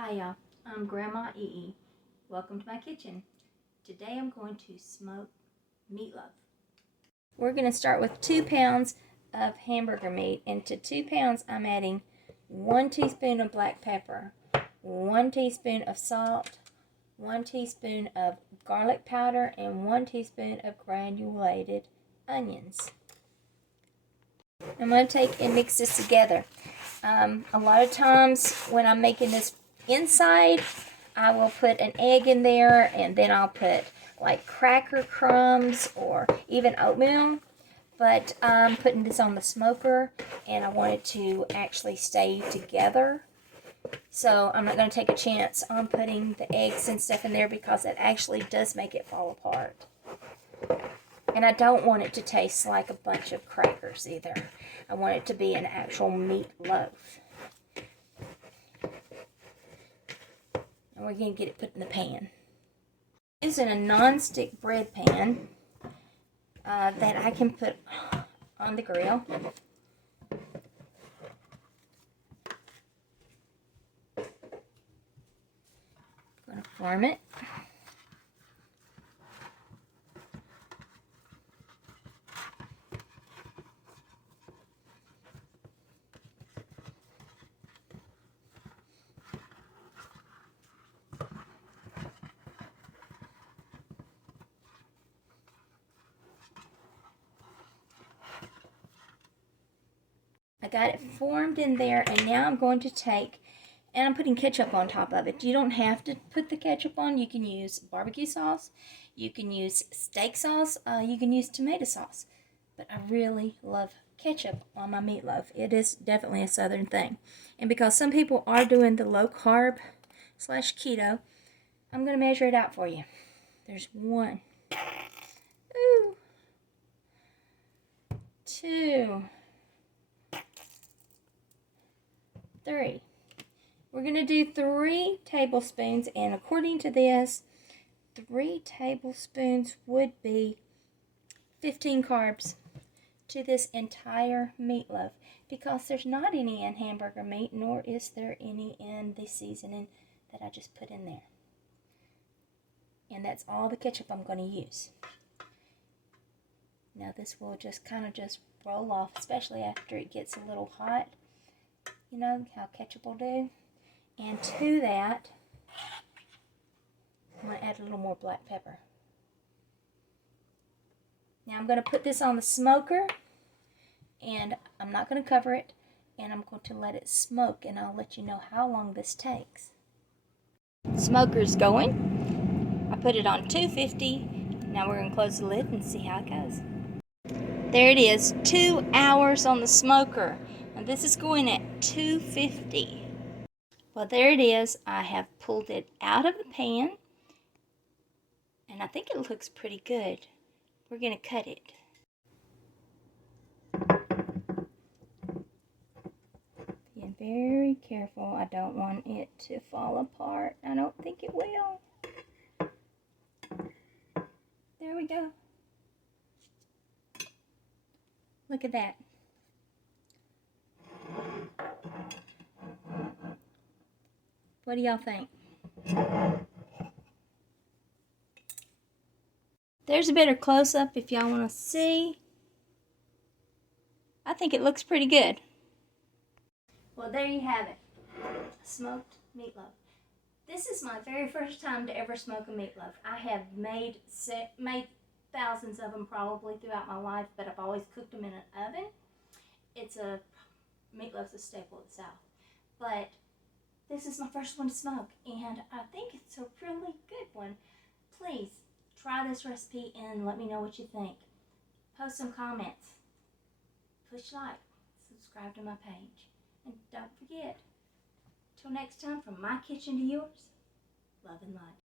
Hi y'all, I'm Grandma EE. Welcome to my kitchen. Today I'm going to smoke meatloaf. We're going to start with 2 pounds of hamburger meat. And to 2 pounds I'm adding 1 teaspoon of black pepper, 1 teaspoon of salt, 1 teaspoon of garlic powder, and 1 teaspoon of granulated onions. I'm going to take and mix this together. A lot of times when I'm making this inside, I will put an egg in there, and then I'll put like cracker crumbs or even oatmeal. But I'm putting this on the smoker, and I want it to actually stay together. So I'm not going to take a chance on putting the eggs and stuff in there because it actually does make it fall apart. And I don't want it to taste like a bunch of crackers either. I want it to be an actual meatloaf. And we're going to get it put in the pan. Using a non-stick bread pan that I can put on the grill. I'm going to form it. I got it formed in there, and now I'm going to take, and I'm putting ketchup on top of it. You don't have to put the ketchup on. You can use barbecue sauce. You can use steak sauce. You can use tomato sauce. But I really love ketchup on my meatloaf. It is definitely a southern thing. And because some people are doing the low carb / keto, I'm going to measure it out for you. There's 1, 2, 3. We're going to do 3 tablespoons, and according to this, 3 tablespoons would be 15 carbs to this entire meatloaf, because there's not any in hamburger meat, nor is there any in the seasoning that I just put in there. And that's all the ketchup I'm going to use. Now this will just kind of just roll off, especially after it gets a little hot. You know how ketchup will do. And to that, I'm going to add a little more black pepper. Now I'm going to put this on the smoker, and I'm not going to cover it, and I'm going to let it smoke, and I'll let you know how long this takes. Smoker's going. I put it on 250. Now we're going to close the lid and see how it goes. There it is, 2 hours on the smoker. And this is going at 250. Well, there it is. I have pulled it out of the pan, and I think it looks pretty good. We're going to cut it. Being very careful. I don't want it to fall apart. I don't think it will. There we go. Look at that. What do y'all think? There's a better close-up if y'all want to see. I think it looks pretty good. Well, there you have it. Smoked meatloaf. This is my very first time to ever smoke a meatloaf. I have made thousands of them probably throughout my life, but I've always cooked them in an oven. Meatloaf's a staple of the South. But this is my first one to smoke, and I think it's a really good one. Please try this recipe and let me know what you think. Post some comments. Push like. Subscribe to my page. And don't forget, till next time, from my kitchen to yours, love and light.